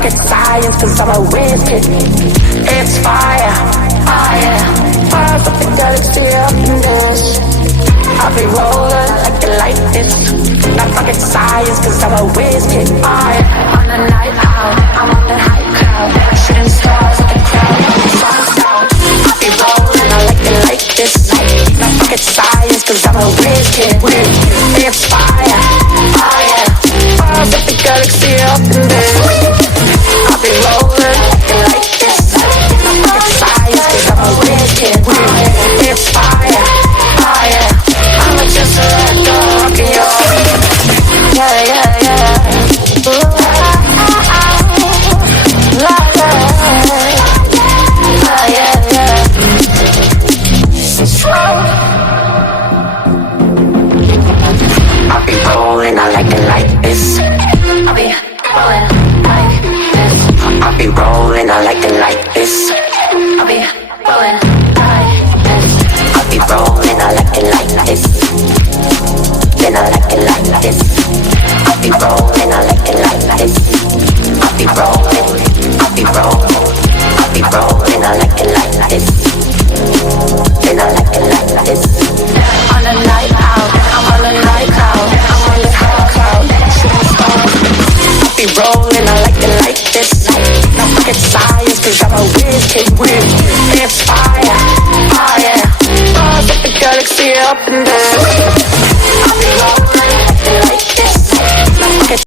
rocket science, cause I'm a whiz kid. It's fire, fire, fires up the galaxy up in this. I'll be rolling like it like this. Not rocket science, cause I'm a whiz kid. Fire, on the night out, I'm on the high cloud. Shooting stars at the crowd, sun's out. I'll be rolling, I like it like this. Not rocket science, cause I'm a whiz kid. It's fire, fire, fires up the galaxy up in this. I'll be rolling like this. Not rocket science, cause I'm a whiz kid. It's fire, fire. I'ma just let go, rockin' your yeah, yeah, yeah. Ooh, yeah, yeah. I'll be rolling, I like it like this. I'll be rolling like this. I'll be rolling, I like it like this. I'll be rolling like this. I'll be rolling, I like it like this. Then I like it like this. I'll be rolling, I like it like this. I'll be rolling, I'll be rolling, I'll be rolling, I like it like this. Then I like it like this. On the night out, I'm on the night out, I'm on the high cloud, shooting stars. I'll be rolling, I like it like this. Not rocket science, cause I'm a whiz kid. It's fire, fire, fires up the galaxy up in there. I'll be